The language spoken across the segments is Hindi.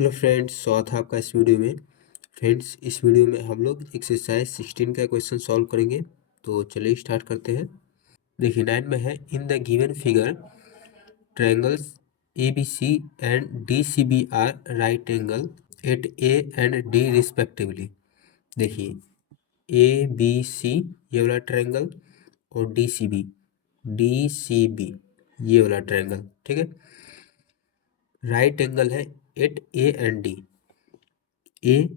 हेलो फ्रेंड्स, स्वागत है आपका इस वीडियो में। फ्रेंड्स, इस वीडियो में हम लोग एक्सरसाइज 16 का क्वेश्चन सॉल्व करेंगे। तो चलिए स्टार्ट करते हैं। देखिए 9 में है, in the given figure triangles A B C and D C B are right angle at A and D respectively. देखिए ए बी सी ये वाला ट्रायंगल और डी सी बी ये वाला ट्रायंगल, ठीक है। राइट एंगल है एट ए एंड डी। ए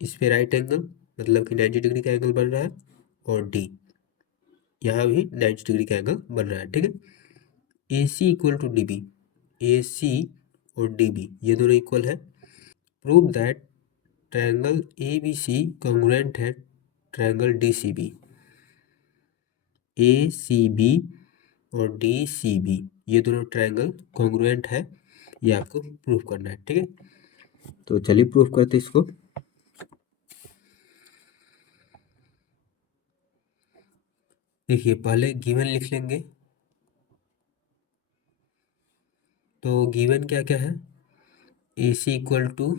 इस पे राइट एंगल मतलब कि 90 डिग्री का एंगल बन रहा है, और डी यहाँ भी 90 डिग्री का एंगल बन रहा है, ठीक है। A C equal to D B, A C और डी बी ये दोनों इक्वल है। Prove that triangle A B C congruent है triangle D C B. A C B और डी सी बी ये दोनों ट्रायंगल कॉन्ग्रुएंट है, ये आपको प्रूव करना है, ठीक है। तो चलिए प्रूव करते हैं इसको। देखिए पहले गिवन लिख लेंगे। तो गिवन क्या क्या है, A C equal to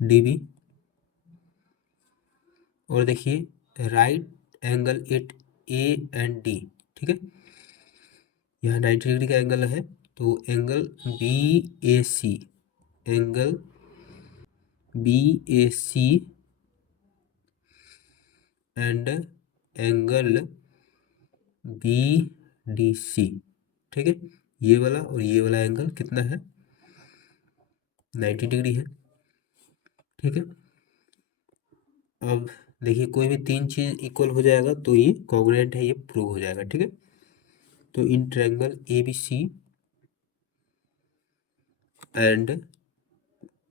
D B, और देखिए right angle at A and D, ठीक है। यहाँ 90 डिग्री का एंगल है, तो angle B A C, angle B A C and angle B D C, ठीक है। ये वाला और ये वाला एंगल कितना है, 90 डिग्री है, ठीक है। अब देखिए कोई भी तीन चीज इक्वल हो जाएगा तो ये कॉन्ग्रुएंट है, ये प्रूव हो जाएगा, ठीक है। तो in triangle A B C and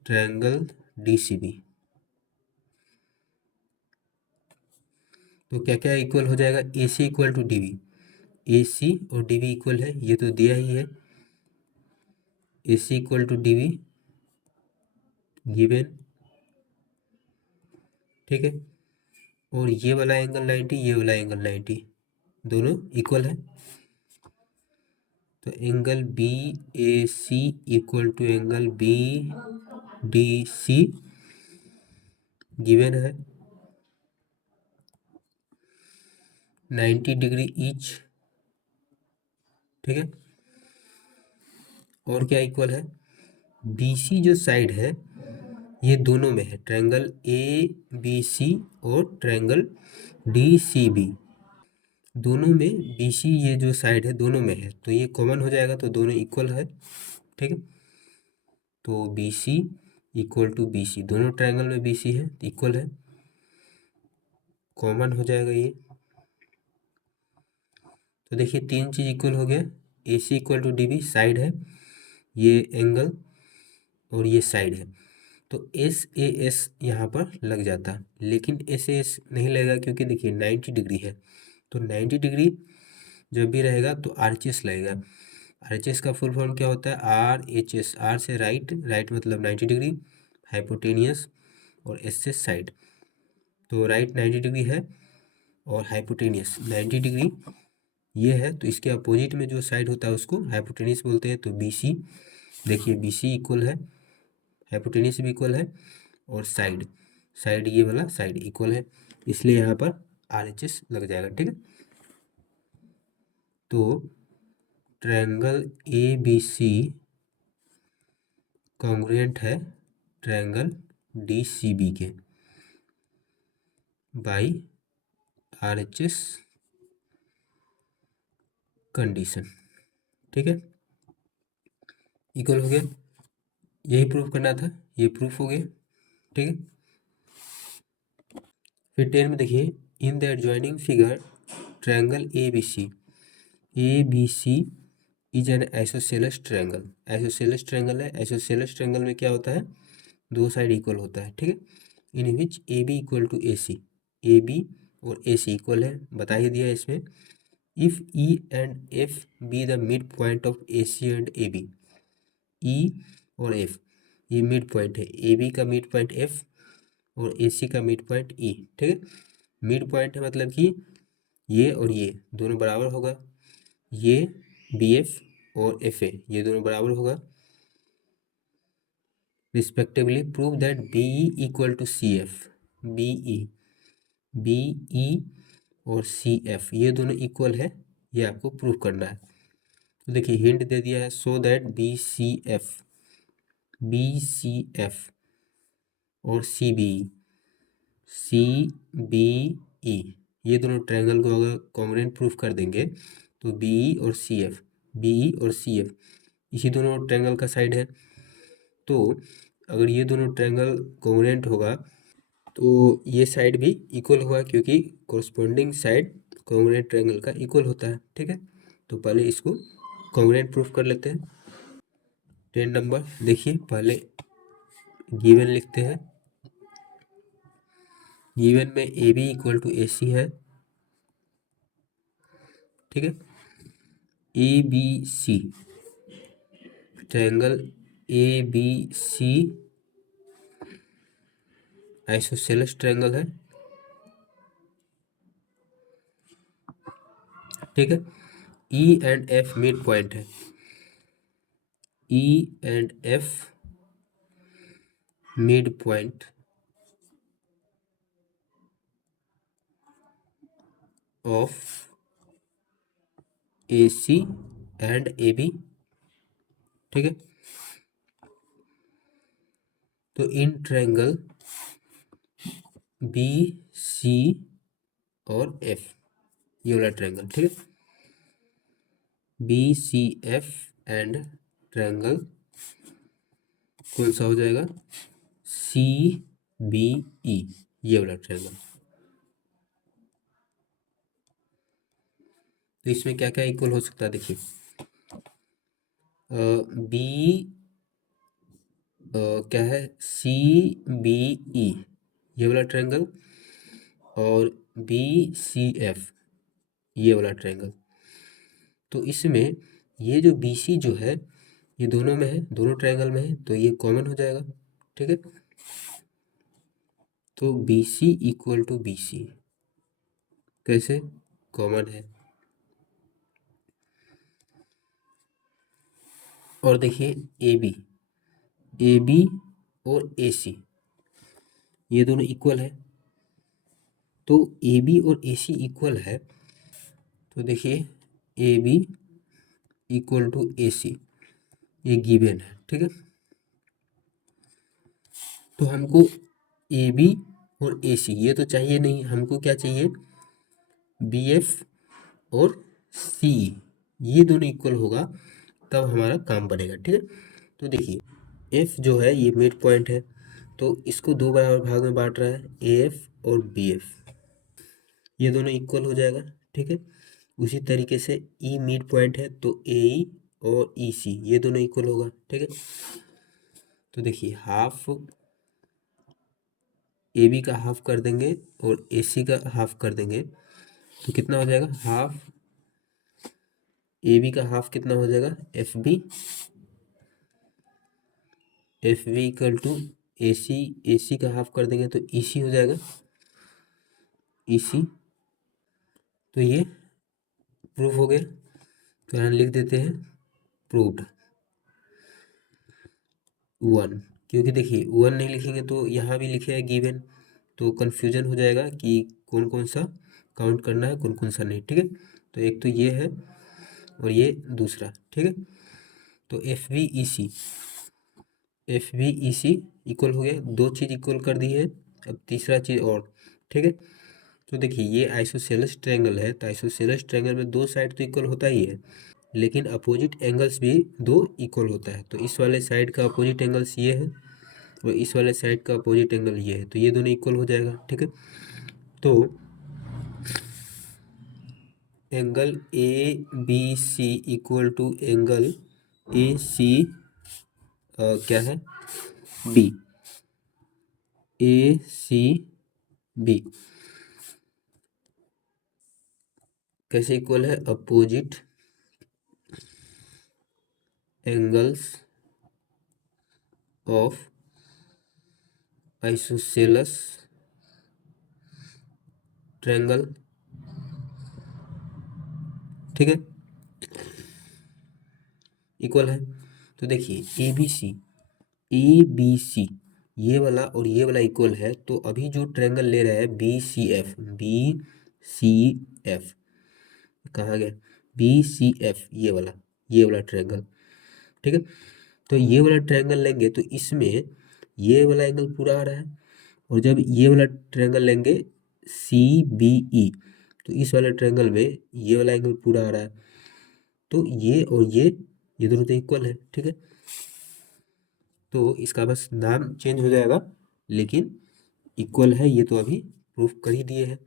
triangle D C B, तो क्या क्या इक्वल हो जाएगा, A C equal to D B, A C और डी बी इक्वल है, ये तो दिया ही है। A C equal to D B given, ठीक है। और ये वाला एंगल 90, ये वाला एंगल 90 दोनों इक्वल है। तो angle B A C equal to angle B D C given है 90 डिग्री ईच, ठीक है। और क्या इक्वल है, बी सी जो साइड है ये दोनों में है, ट्रायंगल ए बी सी और ट्रायंगल डी सी बी दोनों में बी सी ये जो साइड है दोनों में है, तो ये कॉमन हो जाएगा, तो दोनों इक्वल है, ठीक है। तो B C equal to B C, दोनों ट्रायंगल में बी सी है, इक्वल है, कॉमन हो जाएगा ये। तो देखिए तीन चीज इक्वल हो गया, A C equal to D B side है, ये एंगल और ये साइड है, तो एस ए एस यहाँ पर लग जाता, लेकिन एस ए एस नहीं लगेगा क्योंकि देखिए 90 डिग्री है। तो 90 डिग्री जब भी रहेगा तो आर एच एस लगेगा। आर एच एस का फुल फॉर्म क्या होता है, आर एच एस, आर से राइट, राइट मतलब 90 डिग्री, हाइपोटेनियस, और एस से साइड। तो राइट 90 डिग्री है और हाइपोटेनियस 90 डिग्री ये है, तो इसके अपोजिट में जो साइड होता है उसको हाइपोटेनियस बोलते हैं। तो बी सी, देखिए बी सी इक्वल है, हाइपोटेनियस भी इक्वल है, और साइड, साइड ये वाला साइड इक्वल है, इसलिए यहाँ पर आर एच एस लग जाएगा, ठीक है। तो triangle A B C congruent है ट्रायंगल डी सी बी के by R H S condition, ठीक है। इक्वल हो गया, यही प्रूफ करना था, ये प्रूफ हो गया, ठीक है। फिर 10 में देखिए, in the adjoining figure triangle A B C is an isosceles triangle. Isosceles triangle है, आइसोसेलेस ट्रायंगल में क्या होता है, दो साइड इक्वल होता है, ठीक है। In which A B equal to A C, A B और ए सी इक्वल है, बता ही दिया इसमें। If E and F be the mid point of A C and A B, E और एफ ये मिड पॉइंट है, ए बी का मिड पॉइंट एफ और ए सी का मिड पॉइंट ई, ठीक है। मिड पॉइंट है मतलब कि ये और ये दोनों बराबर होगा, ये बी एफ और एफ ए ये दोनों बराबर होगा, respectively prove that BE equal to CF। BE और CF ये दोनों इक्वल है, ये आपको प्रूव करना है। तो देखिए हिंट दे दिया है, सो दैट BCF और CBE ये दोनों ट्रायंगल को अगर कॉन्ग्रुएंट प्रूफ कर देंगे तो BE और CF इसी दोनों ट्रायंगल का साइड है। तो अगर ये दोनों ट्रायंगल कॉन्ग्रुएंट होगा तो ये साइड भी इक्वल होगा, क्योंकि कोरस्पोंडिंग साइड कॉन्ग्रुएंट ट्रायंगल का इक्वल होता है। ठीक है, तो पहले इसको कॉन्ग्रुएंट प्रूफ कर लेते हैं। 10 नंबर देखिए, पहले गिवन लिखते हैं। गिवन में AB इक्वल टू AC है। ठीक है, ABC triangle ABC isosceles triangle है। ठीक है, E and F mid point है। E and F mid point of AC and AB। ठीक है, तो इन ट्रायंगल BC और F ये वाला ट्रायंगल। ठीक है, BCF एंड ट्रायंगल कौन सा हो जाएगा, CBE ये वाला ट्रायंगल। तो इसमें क्या क्या इक्वल हो सकता है देखिए, बी क्या है, CBE ये वाला ट्रायंगल और BCF ये वाला ट्रायंगल। तो इसमें ये जो BC जो है ये दोनों में है, दोनों ट्रायंगल में है, तो ये कॉमन हो जाएगा। ठीक है, तो BC इक्वल टू BC कैसे कॉमन है। और देखिए AB और AC ये दोनों इक्वल है। तो AB और AC इक्वल है, तो देखिए AB इक्वल टू AC ये गिवन है। ठीक है, तो हमको AB और AC ये तो चाहिए नहीं, हमको क्या चाहिए, BF और CE ये दोनों इक्वल होगा तब हमारा काम बनेगा। ठीक है, तो देखिए F जो है ये मिड पॉइंट है, तो इसको दो बराबर भाग में बांट रहा है, AF और BF ये दोनों इक्वल हो जाएगा। ठीक है, उसी तरीके से E मिड पॉइंट है, तो AE और EC ये दोनों इक्वल होगा। ठीक है, तो देखिए हाफ AB का हाफ कर देंगे और AC का हाफ कर देंगे, तो कितना हो जाएगा, हाफ AB का हाफ कितना हो जाएगा, FB इक्वल टू AC का हाफ कर देंगे तो EC हो जाएगा, EC। तो ये प्रूफ हो गया, तो यहाँ लिख देते हैं प्रूव्ड 1, क्योंकि देखिए 1 नहीं लिखेंगे तो यहाँ भी लिखे है गिवन, तो कन्फ्यूजन हो जाएगा कि कौन कौन सा काउंट करना है कौन कौन सा नहीं। ठीक है, तो एक तो ये है और ये दूसरा। ठीक है, तो FVEC इक्वल हो गया, दो चीज़ इक्वल कर दी है, अब तीसरा चीज़ और। ठीक है, तो देखिए ये आइसोसेलेस ट्रायंगल है, तो आइसोसेलेस ट्रायंगल में दो साइड तो इक्वल होता ही है, लेकिन अपोजिट एंगल्स भी दो इक्वल होता है। तो इस वाले साइड का अपोजिट एंगल्स ये है और इस वाले साइड का अपोजिट एंगल ये है, तो ये दोनों इक्वल हो जाएगा। ठीक है, तो angle ABC equal to angle AC क्या है, B ACB कैसे इक्वल है, opposite angles of isosceles triangle. ठीक है, इक्वल है। तो देखिए ए बी सी ये वाला और ये वाला इक्वल है, तो अभी जो ट्रायंगल ले रहा है बी सी एफ कहाँ गया, बी सी एफ ये वाला ट्रायंगल, ठीक है। तो ये वाला ट्रायंगल लेंगे तो इसमें ये वाला एंगल पूरा आ रहा है, और जब ये वाला ट्रायंगल लेंगे सी बी ई तो इस वाले ट्रायंगल में ये वाला एंगल पूरा आ रहा है, तो ये और ये दोनों तो इक्वल है, ठीक है। तो इसका बस नाम चेंज हो जाएगा, लेकिन इक्वल है, ये तो अभी प्रूफ कर ही दिए हैं।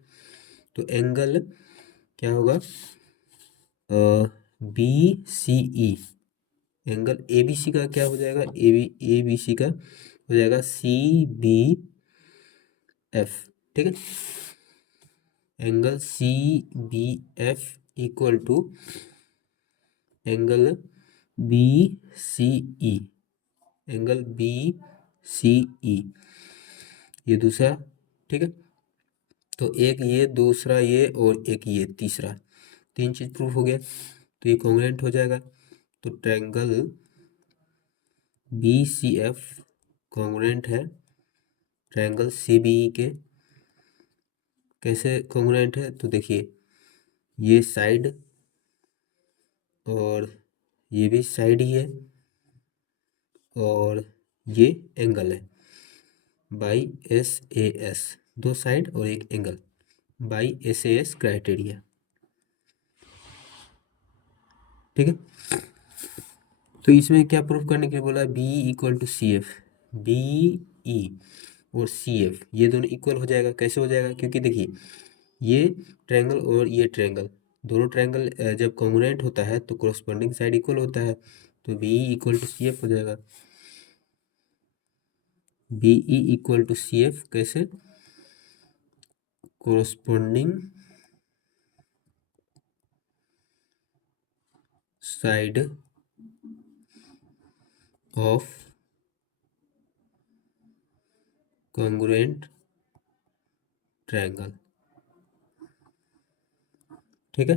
तो एंगल क्या होगा, B C E, angle A B C का क्या हो जाएगा, ए बी सी का हो जाएगा सी बी एफ, ठीक है। Angle C B F equal to angle B C E, angle B C E, ये दूसरा, ठीक है। तो एक ये, दूसरा ये, और एक ये तीसरा, तीन चीज प्रूफ हो गया, तो ये कॉन्ग्रुएंट हो जाएगा। तो triangle B C F congruent है ट्रायंगल सी बी ई के। कैसे कॉन्ग्रुएंट है, तो देखिए ये साइड और ये भी साइड ही है, और ये एंगल है बाई एस ए एस, दो साइड और एक angle by S A S criteria, ठीक है। तो इसमें क्या प्रूफ करने के लिए बोला, B equal to C F, B E और सी एफ ये दोनों इक्वल हो जाएगा। कैसे हो जाएगा, क्योंकि देखिए ये ट्रायंगल और ये ट्रायंगल, दोनों ट्रायंगल जब कॉन्ग्रुएंट होता है तो कोरस्पॉन्डिंग साइड इक्वल होता है, तो B equal to C F हो जाएगा। B E equal to C F कैसे, corresponding side of congruent triangle, ठीक है।